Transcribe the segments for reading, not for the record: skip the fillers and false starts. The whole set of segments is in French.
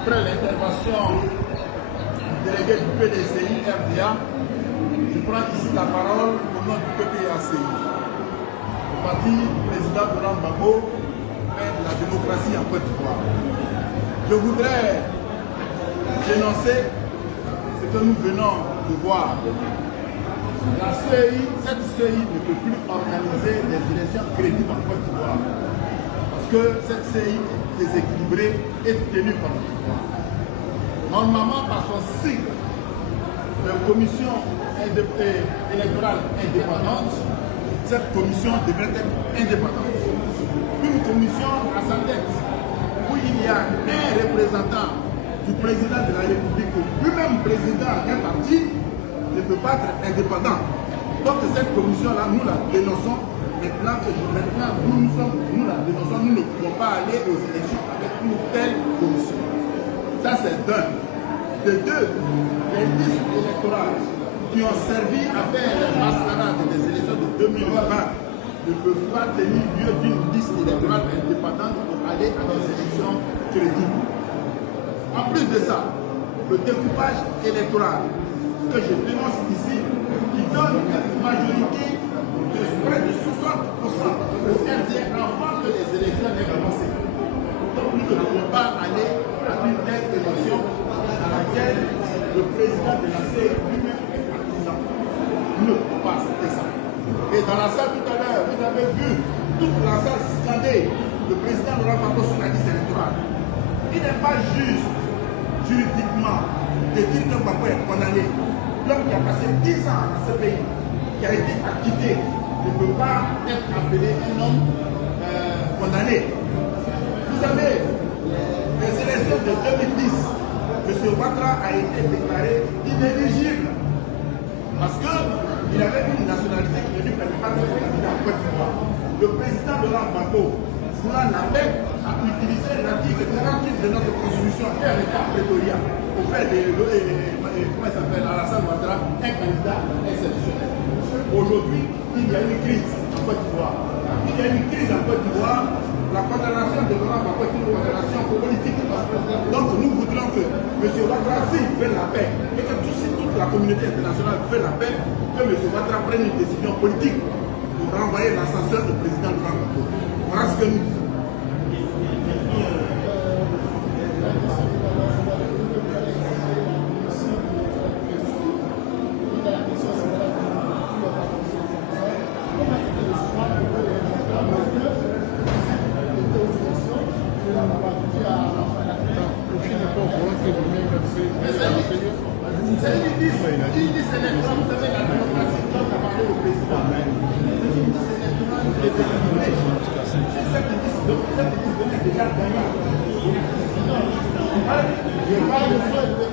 Après l'intervention du délégué du PDCI RDA, je prends ici la parole au nom du PPACI, le parti président Laurent Gbagbo fait de la démocratie en Côte d'Ivoire. Je voudrais dénoncer ce que nous venons de voir. La CEI, cette CEI ne peut plus organiser des élections crédibles en Côte d'Ivoire. Parce que cette CEI est déséquilibrée et tenue par le pouvoir. Normalement, par son cycle de commission électorale indépendante, cette commission devrait être indépendante. Une commission à sa tête, où il y a un représentant du président de la République, lui-même président d'un parti, ne peut pas être indépendant. Donc cette commission-là, nous la dénonçons. Maintenant, nous la dénonçons, nous ne pouvons pas aller aux élections avec une telle commission. Ça c'est d'un. De deux, les listes électorales qui ont servi à faire la mascarade des élections de 2020 ne peuvent pas tenir lieu d'une liste électorale indépendante pour aller à des élections crédibles. En plus de ça, le découpage électoral que je dénonce ici, qui donne une majorité de près de 60% au RDA avant que les élections n'aient commencé. Donc nous ne pouvons pas aller à une telle élection à laquelle le président de la CEI lui-même est partisan. Nous ne pouvons pas accepter ça. Et dans la salle tout à l'heure, vous avez vu toute la salle scander le président Laurent Gbagbo sur la liste électorale. Il n'est pas juste juridiquement de dire que Gbagbo est condamné. L'homme qui a passé 10 ans dans ce pays, qui a été acquitté, ne peut pas être appelé un homme condamné. Vous savez, les élections de 2010, M. Ouattara a été déclaré inéligible parce qu'il avait une nationalité qui ne lui permet pas d'être candidat en Côte d'Ivoire. Le président Laurent Gbagbo, voulant la paix, a utilisé l'article 48 de notre constitution et un état prétorien pour faire comment il s'appelle, Alassane Ouattara, un candidat exceptionnel. Aujourd'hui, il y a une crise en Côte d'Ivoire. Il y a une crise en Côte d'Ivoire. La condamnation de Laurent Gbagbo est une condamnation politique. Donc nous voudrions que M. Ouattara, s'il fait la paix, et que toute la communauté internationale fait la paix, que M. Ouattara prenne une décision politique pour renvoyer l'ascenseur du président Laurent Gbagbo. Voilà ce que nous disons.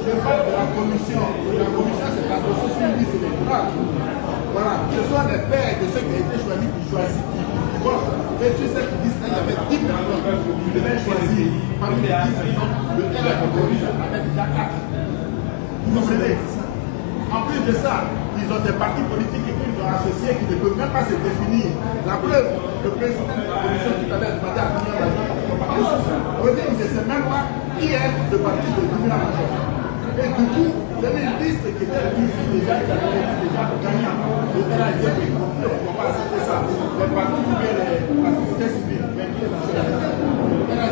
Je parle de la commission. La commission, c'est la processus d'une liste électorale. Voilà. Ce sont les pairs de ceux qui ont été choisis qui choisissent qui votent. Et sur ceux qui disent qu'il y avait 10 personnes qui devaient choisir parmi les 10 personnes, le RDA avait déjà 4. Vous comprenez? En plus de ça, ils ont des partis politiques qu'ils ont associés qui ne peuvent même pas se définir. La preuve, le président de la commission tout à l'heure demandait à Daniel Major, on dit qu'il ne sait même pas qui est le parti de Daniel Major. Et du coup, il y avait une liste qui était déjà gagnante. Le RDA était confié, on ne peut pas accepter ça. Les partis ou bien la société civile, mais qui est dans le RDA.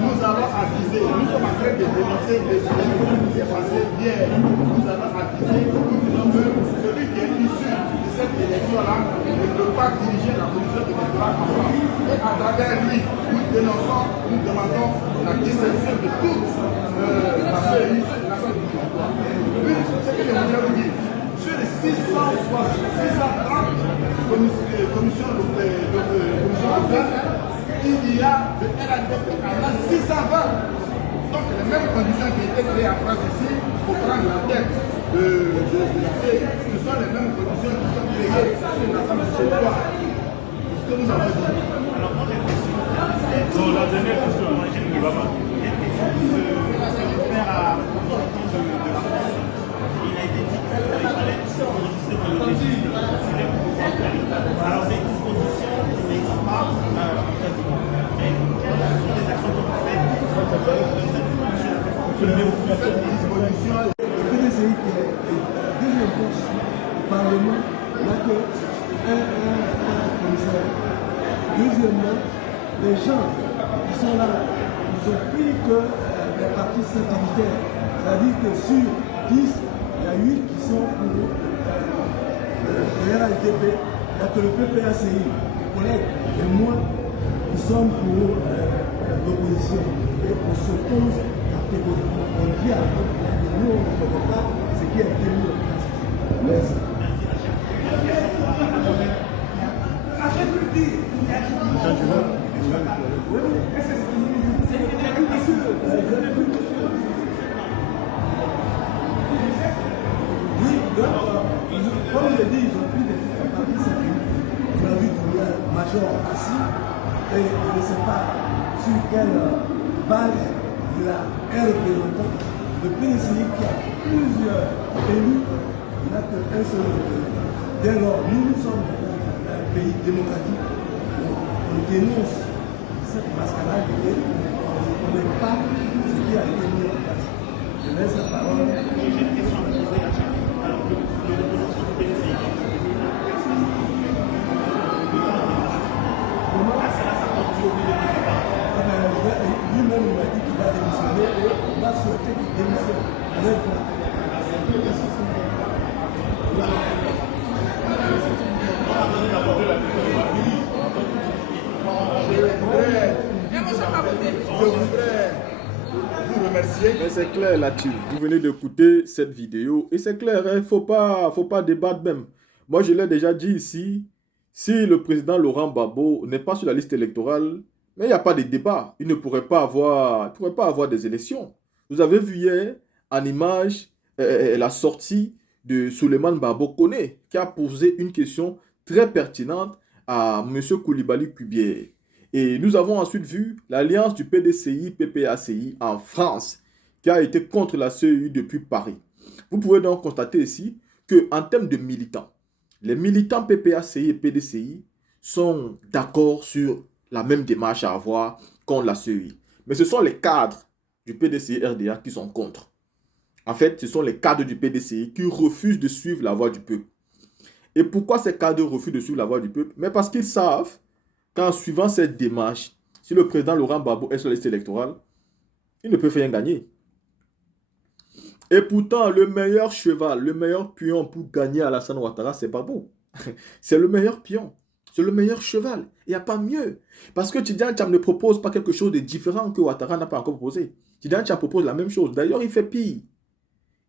Nous allons attiser, nous sommes en train de dénoncer les élections qui s'est passé hier. Nous allons attiser, nous disons que celui qui est issu de cette élection-là ne peut pas diriger la commission électorale en France. Et à travers lui, nous dénonçons, nous demandons la dissolution de toute la CEI, la CEI du territoire. Oui, ce que je voudrais vous dire, sur les 630 commissions locales, il y a de RADP à 620. Donc les mêmes conditions qui étaient créées en France ici pour prendre la tête de la CEI, ce sont les mêmes conditions qui sont créées sur l'Assemblée nationale. Ce que nous avons dit. Alors, moi, j'ai une question. La dernière question, j'imagine que Baba, se réfère à de la France. Il a été dit qu'il fallait enregistrer dans le registre. Alors, ces dispositions n'existent pas en fait. Cette disposition, le PDCI qui est la deuxième force du Parlement n'a qu'un commissaire. Deuxièmement, les gens qui sont là, ils ont pris que les partis satellitaires. C'est-à-dire que sur 10, il y a 8 qui sont pour le RATP, il n'y a que le PPACI, les collègues et moi qui sommes pour l'opposition. Et on s'oppose catégoriquement. On dit à nous, on ne connaît pas ce qui a été mis en place. Merci. Oui, donc, comme je dis, ils ont pris des partis satellites. On a vu combien major assis et on ne sait pas sur quelle base de la RP. Le PDCI qui a plusieurs élus n'a qu'un seul pays. Dès lors, nous sommes un pays démocratique. On dénonce cette mascarade et on ne connaît pas ce qui a été mis en place. Je laisse la parole. J'ai une question à vous poser. Alors, l'opposition du PDCI, lui-même il m'a dit qu'il va démissionner et on va souhaiter qu'il démissionne. Avec je voudrais vous remercier. Mais c'est clair là-dessus. Vous venez d'écouter cette vidéo et c'est clair, il ne faut pas débattre même. Moi, je l'ai déjà dit ici, si le président Laurent Gbagbo n'est pas sur la liste électorale, mais il n'y a pas de débat. Il ne pourrait pas avoir des élections. Vous avez vu hier en image la sortie de Souleymane Babo Koné qui a posé une question très pertinente à M. Koulibaly Kubier. Et nous avons ensuite vu l'alliance du PDCI-PPACI en France qui a été contre la CEI depuis Paris. Vous pouvez donc constater ici qu'en termes de militants, les militants PPACI et PDCI sont d'accord sur la même démarche à avoir contre la CEI. Mais ce sont les cadres du PDCI-RDA qui sont contre. En fait, ce sont les cadres du PDCI qui refusent de suivre la voie du peuple. Et pourquoi ces cadres refusent de suivre la voie du peuple? Mais parce qu'ils savent qu'en suivant cette démarche, si le président Laurent Gbagbo est sur la liste électorale, il ne peut rien gagner. Et pourtant, le meilleur cheval, le meilleur pion pour gagner Alassane Ouattara, c'est Gbagbo. C'est le meilleur pion. C'est le meilleur cheval. Il n'y a pas mieux. Parce que Tidjane Thiam ne propose pas quelque chose de différent que Ouattara n'a pas encore proposé. Tidjane Thiam propose la même chose. D'ailleurs, il fait pire.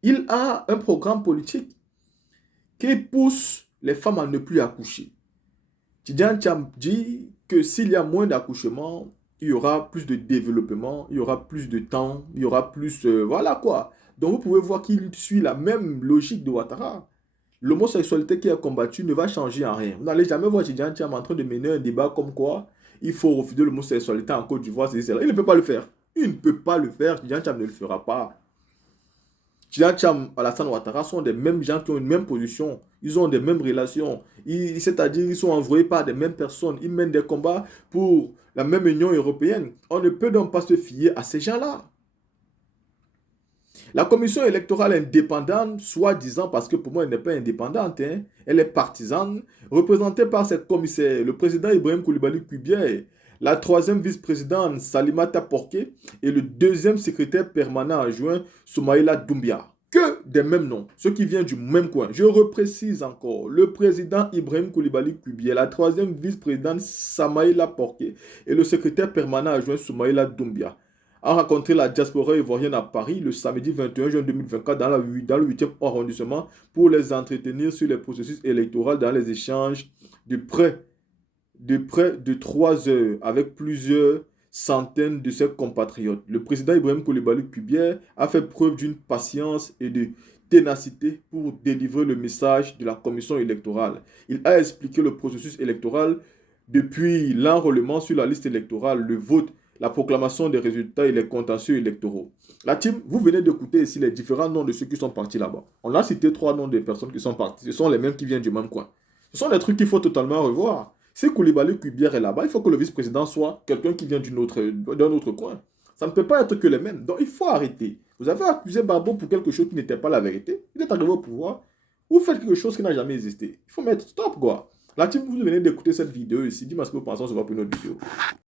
Il a un programme politique qui pousse les femmes à ne plus accoucher. Tidjane Thiam dit que s'il y a moins d'accouchements, il y aura plus de développement, il y aura plus de temps, il y aura plus... voilà quoi. Donc vous pouvez voir qu'il suit la même logique de Ouattara. L'homosexualité qui est combattue ne va changer en rien. Vous n'allez jamais voir Tidjane Thiam en train de mener un débat comme quoi il faut refuser l'homosexualité en Côte d'Ivoire. Il ne peut pas le faire. Il ne peut pas le faire. Tidjane Thiam ne le fera pas. Tidjane Thiam et Alassane Ouattara sont des mêmes gens qui ont une même position. Ils ont des mêmes relations. C'est-à-dire qu'ils sont envoyés par des mêmes personnes. Ils mènent des combats pour la même Union européenne. On ne peut donc pas se fier à ces gens-là. La commission électorale indépendante, soi-disant, parce que pour moi elle n'est pas indépendante, hein, elle est partisane, représentée par cette commissaire, le président Ibrahim Koulibaly Kubier, la troisième vice-présidente Salimata Porké et le deuxième secrétaire permanent adjoint Soumaïla Doumbia. Que des mêmes noms, ceux qui viennent du même coin. Je reprécise encore, le président Ibrahim Koulibaly Kubier, la troisième vice-présidente Samaïla Porké et le secrétaire permanent adjoint Soumaïla Doumbia a rencontré la diaspora ivoirienne à Paris le samedi 21 juin 2024 dans le 8e arrondissement pour les entretenir sur les processus électoraux dans les échanges de près de 3 heures avec plusieurs centaines de ses compatriotes. Le président Ibrahim Koulibaly Kubier a fait preuve d'une patience et de ténacité pour délivrer le message de la commission électorale. Il a expliqué le processus électoral depuis l'enrôlement sur la liste électorale, le vote, la proclamation des résultats et les contentieux électoraux. La team, vous venez d'écouter ici les différents noms de ceux qui sont partis là-bas. On a cité 3 noms des personnes qui sont parties. Ce sont les mêmes qui viennent du même coin. Ce sont des trucs qu'il faut totalement revoir. Si Koulibaly Kubier est là-bas, il faut que le vice-président soit quelqu'un qui vient d'un autre coin. Ça ne peut pas être que les mêmes. Donc, il faut arrêter. Vous avez accusé Gbagbo pour quelque chose qui n'était pas la vérité. Vous êtes arrivé au pouvoir. Vous faites quelque chose qui n'a jamais existé. Il faut mettre stop, quoi. La team, vous venez d'écouter cette vidéo ici. Dis-moi ce que vous pensez. On se voit pour une autre vidéo.